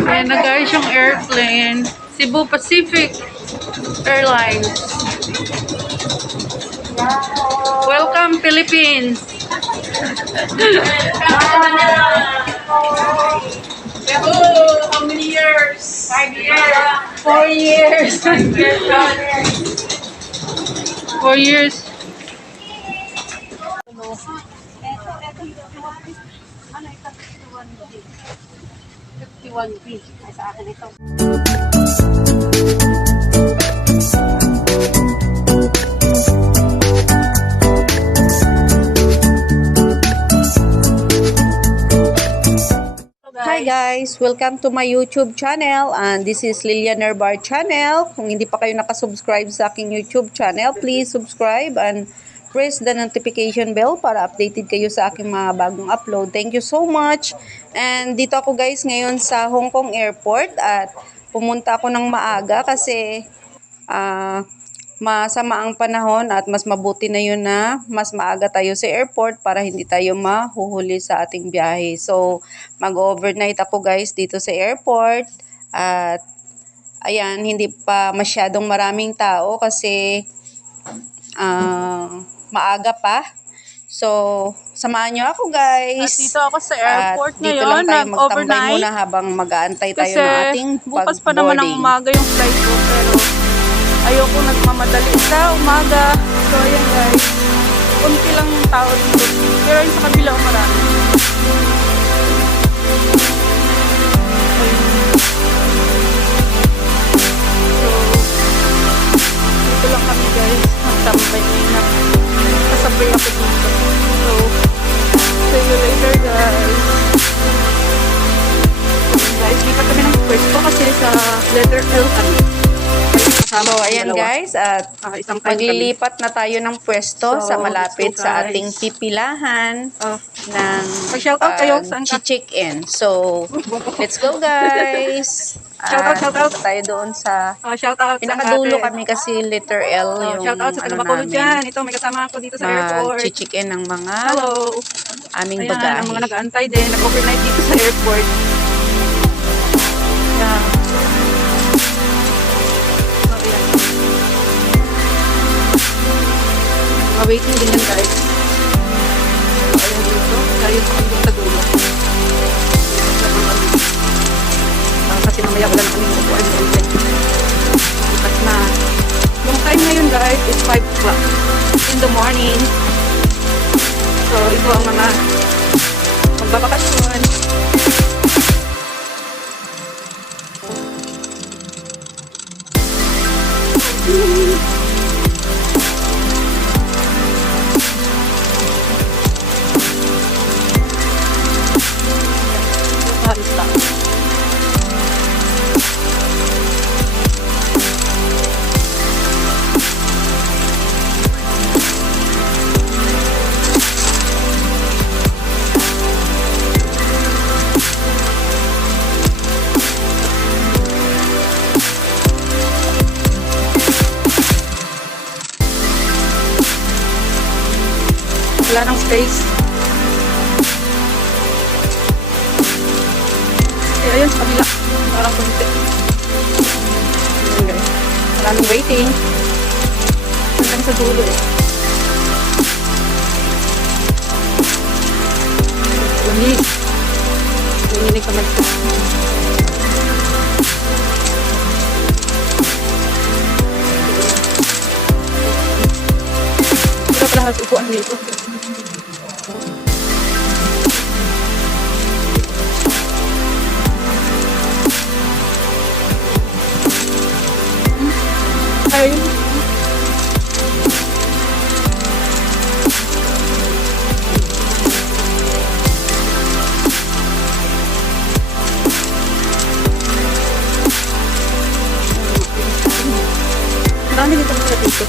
Ayan na guys yung airplane. Cebu Pacific Airlines. Welcome Philippines. How many years? 5 years. 4 years. 4 years. Ano ito? 51B. Ay, sa akin ito. Hi guys! Welcome to my YouTube channel and this is Lilian Nerbar channel. Kung hindi pa kayo nakasubscribe sa aking YouTube channel, please subscribe and press the notification bell para updated kayo sa aking mga bagong upload. Thank you so much! And dito ako guys ngayon sa Hong Kong Airport at pumunta ako ng maaga kasi masama ang panahon at mas mabuti na yun na mas maaga tayo sa airport para hindi tayo mahuhuli sa ating biyahe. So, mag-overnight ako guys dito sa airport at ayan, hindi pa masyadong maraming tao kasi maaga pa. So, samahan nyo ako guys. At dito ako sa airport at dito ngayon, lang tayo magtambay nag-overnight. muna habang mag-aantay tayo Kasi ng ating bukas pa naman ng pag-boarding. umaga yung flight ko, pero ayoko nagmamadali sa umaga. So, ayan guys. Kunti lang yung tao dito. Pero yung sa kabila, marami. So, dito lang kami guys. Magtambay na. Kasabay ako dito. So, see you later guys. Guys, lipat kami ng pwesto kasi sa letter L kami. So, ayan guys, at Isang time kami. maglilipat na tayo ng pwesto So, sa malapit let's go, sa guys. ating pipilahan Oh. ng Mag-shoutout kayo, saan ka? check-in. So, let's go guys! Shoutout. Punta tayo doon sa Shout out pinakadulo kami kasi letter L yung shout out sa ano taga-Bacolod namin. dyan. Ito, may kasama ako dito sa airport. Mag-check-in ng mga Hello. aming Ayan, bagahe. ang mga nag-aantay din. Nag-overnight dito sa airport. Yeah. Oh, ayan. Waiting din yan guys. Ayan dito. Dahil sa kandung sa dulo. Kasi mamaya wala na kami upuan dito. Bukas na. Yung time ngayon guys is 5 o'clock in the morning. So ito ang mga magbabakasyon. Halos lang. Wala nang space. Eh, ayun, sa kabila. Parang kunti. Ayun, guys. Wala nang waiting. Hanggang sa dulo eh. Lamig. Nanginig ka mag Wala pala halos upuan dito. Ayun. Dami dito mga dito.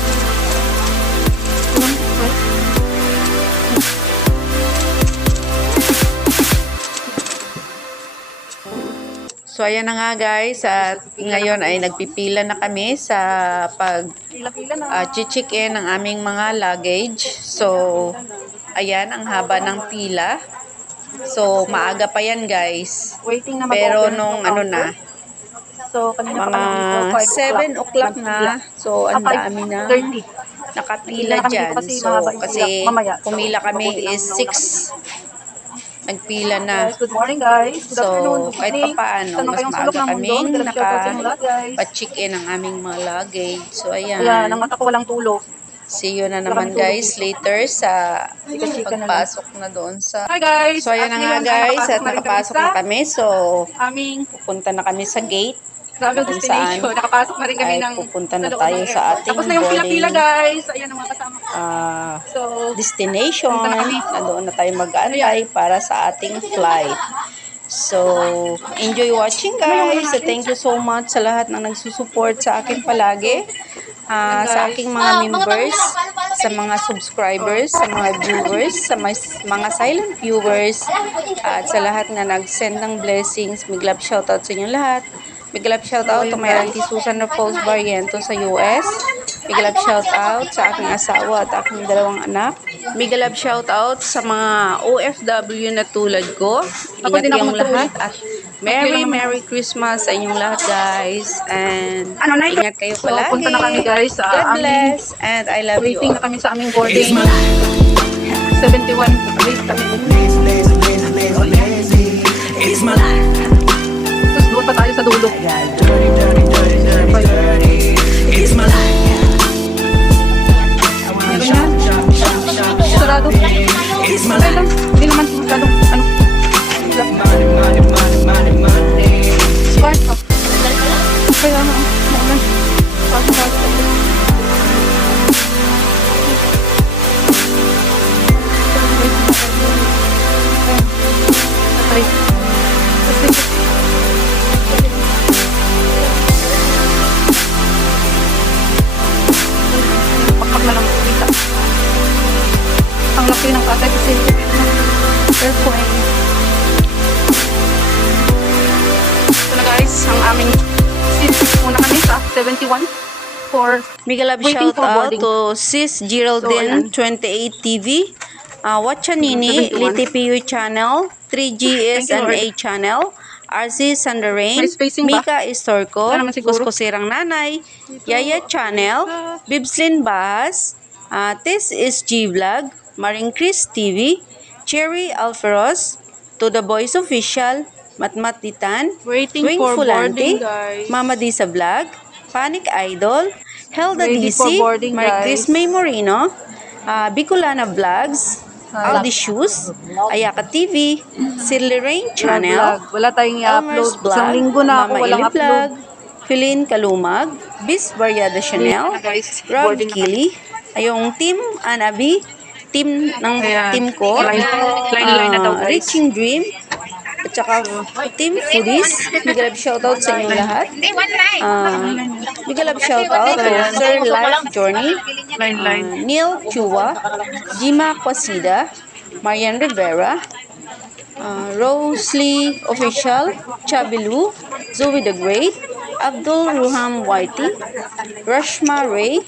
So, ayan na nga guys, at ngayon ay nagpipila na kami sa Pila-pila na. check-in ng aming mga luggage. So, ayan, ang haba ng pila. So, maaga pa yan, guys. Waiting na Pero mag-open nung yung ano counter. na, So, kanina pa mga kami dito, 7 o'clock na. So, ang dami na 5:30. nakapila Nakapila kami dyan. dito kasi So, mahaba yung kasi pila mamaya. So, pumila kami mabuti lang is nauna 6. Nagpila na. Guys, good morning guys. Good afternoon. So, Good kahit evening. pa paano, Saan man mas kayong sulok maaga ng mundo? kaming Good shoutout sa inyo lahat guys. naka-check in ang aming mga luggage. So, Ayan, ayan. ang mata ko walang tulog. See you na Wala naman kaming tulog guys dito. later sa Chika-chika na lang. pagpasok na doon sa... Hi guys! So, ayan na nga ngayon ay guys. At na rin nakapasok kami na kami. So, sa aming pupunta na kami sa gate. travel Kung destination. saan Nakapasok na rin kami ay ng pupunta na loob tayo ng sa airport. ating Tapos na yung pila-pila boarding guys. Ayan ang mga kasama ko. So, destination. punta na kami. Na doon na tayo mag-aantay para sa ating flight. So, enjoy watching guys. So, thank you so much sa lahat ng nagsusupport sa akin palagi. Sa aking mga members, sa mga subscribers, sa mga viewers, sa mga silent viewers, at sa lahat na nag-send ng blessings. Big love shoutout sa inyo lahat. Big love shoutout to my auntie Susan Rapols Barriento sa US. Big love shoutout sa aking asawa at aking dalawang anak. Big love shoutout sa mga OFW na tulad ko. Ako Ingat din ako kayong lahat magtuloy. at Merry Christmas sa inyong lahat guys. And ingat kayo So, palagi. punta na kami guys sa God aming bless and I love you waiting all. na kami sa aming boarding. 71 wait kami. It's my life. Tapos doon pa tayo sa dulo. It's my life. Meron yan. Sarado. It's my Okay lang. Hindi naman masyado. Ano? Smart ka. Okay lang. Maulan. Pasok. Okay. Pakpak na lang kita. Ang laki ng katay kasi airplane. So na guys, ang aming seat. Muna kami sa 71 for Mega love waiting shout for out boarding. to Sis Geraldine 28 TV, Watchanini, 71. LitiPU channel, 3GS and A channel, RC Sandarain, May spacing ba? Mika Istorco, Wala naman siguro. Kuskusirang Nanay, Yaya Channel, Bibslin Bahas, This is G Vlog, Maring Chris TV, Cherry Alferos, To The Boys Official, Matmat Titan, Waiting Wing for Fulante, boarding, guys. Mama Disa Vlog, Panic Idol, Helda Ready for DC, boarding, Marie-Chris guys. May Moreno, Bicolana Vlogs, Aldi Shoes, Ayaka TV, Silly Rain Channel, Vlog. Wala tayong i-upload. Elmer's Vlog, Isang linggo na ako Mama walang Ili upload. Vlog, Philin Kalumag, Bis Variada Chanel, Guys, Rob boarding na Kili, ayong Team Anabi, team ng Ayan. team ko, Line na daw, guys. Reaching Dream, at saka Team Foodies. Big love shoutout sa inyo lahat. Big love shoutout to Sir Life Journey, Neil Chua, Jima Kwasida, Marian Rivera, Rosely Official, Chabilu, Zoe the Great, Abdul Ruham Whitey, Rashma Ray,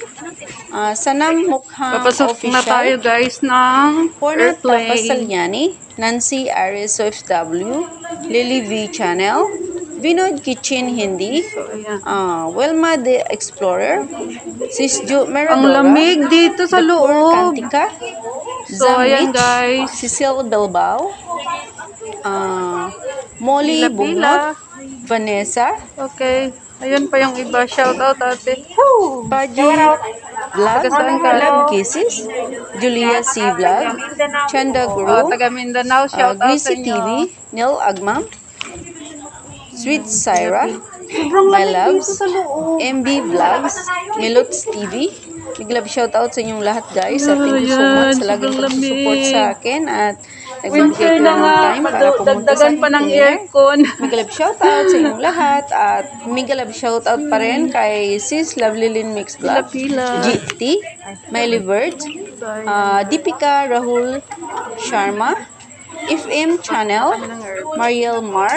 Sanam Mukham Papasok na tayo Official, guys ng Porna airplane. Tapasalyani, Nancy Aries OFW, Lily V Channel, Vinod Kitchen Hindi, So, ayan. Wilma the Explorer, Sis Jo Ang Meradora, lamig dito sa The Poor loob. Cantica, So, ayan Zamich, guys. Cecil Bilbao, Molly Pila-pila. Bugnot, Vanessa, Okay. Ayun pa yung iba. Shout out ate. Paji Vlog, Taga saan ka? Love Kisses, Julia C. Vlog, Chanda Guru, Taga Mindanao. Shout out sa Greasy inyo. TV, Neil Agmam, Sweet Syra, Sobrang My lamig Loves, dito sa loob. MB Vlogs, Milots TV. Big love shoutout sa inyong lahat guys. At thank you so much sa laging Sobrang pag-support lamig. sa akin at Winter nagbibigay ko na ng nga. time para pumunta sa Dagdagan pa ng premiere. aircon. Mega love shoutout sa inyong lahat at mega love shoutout pa rin kay Sis Lovely Lynn Mix Vlog, Pila-pila. GT, Miley Bird, Deepika Rahul Sharma, FM Channel, Mariel Mar,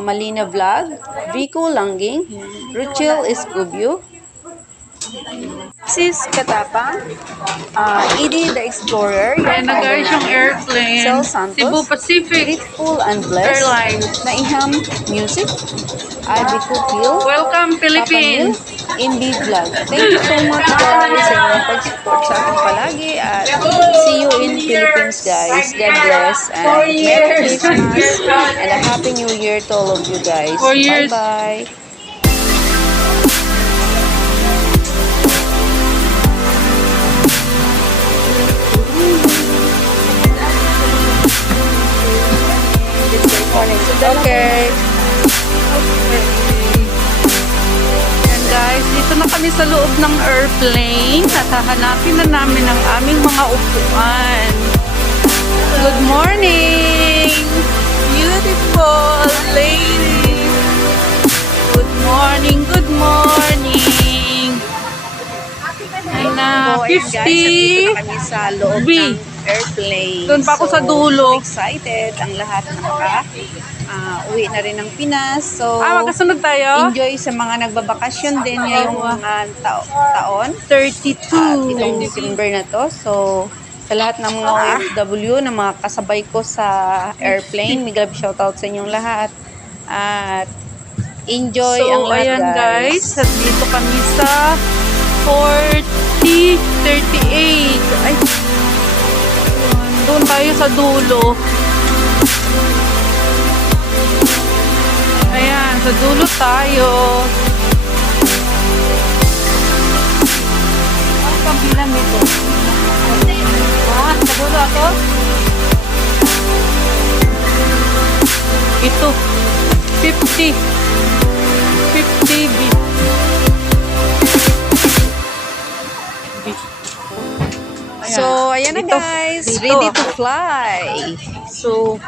Malina Vlog, Vico Langging, Ruchel Escubio, is Katapang, Edie the Explorer, Ayan na guys yung airplane. Cel Santos, Cebu Pacific Grateful and Blessed, Airlines. Naiham Music, Ivy Cookville, Welcome Papa Neil, Philippines! Indeed Vlog. Thank you so much guys sa inyong pag-support sa akin palagi at see you in Philippines guys. God bless and Merry Christmas and a Happy New Year to all of you guys. 4 years. Bye-bye. Okay. And guys, dito na kami sa loob ng airplane at hahanapin na namin ang aming mga upuan. Good morning! Beautiful lady! Good morning, good morning! Ayun na, So, ayan guys, nandito 50! na kami sa loob B. ng airplane. Doon pa ako sa dulo. So excited ang lahat na uwi na rin ng Pinas. So, Magkasunod tayo? enjoy sa mga nagbabakasyon din ngayong taon. 32. Itong December na to. So, sa lahat ng mga OFW na mga kasabay ko sa airplane, may grab shoutout sa inyong lahat. At enjoy So, ang lahat ayan guys. guys, at dito kami sa 4038. Ay, doon tayo sa dulo. Ayan, sa dulo tayo. Ang kabilang ito. Sa dulo ako? Ito. 50. 50 B. So, ayan na Dito. guys. Dito. Ready to fly. So,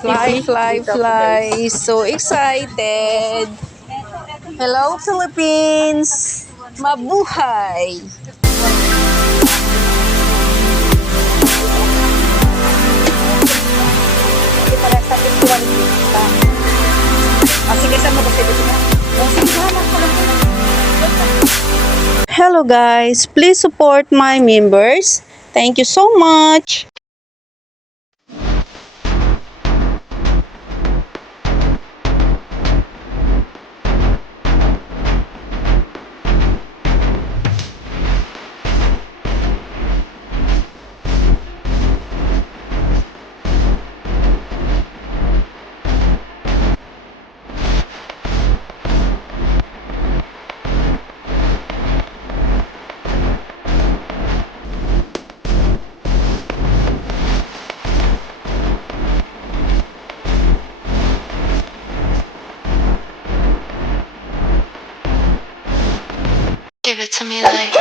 Fly, fly, fly. So excited. Hello, Philippines. Mabuhay. Hello guys, please support my members. Thank you so much. Give it to me like.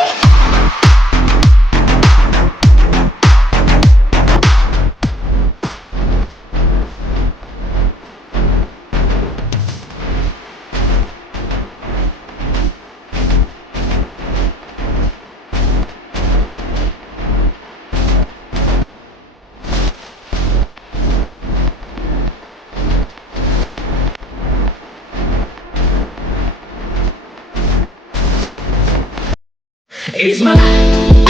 It's my life.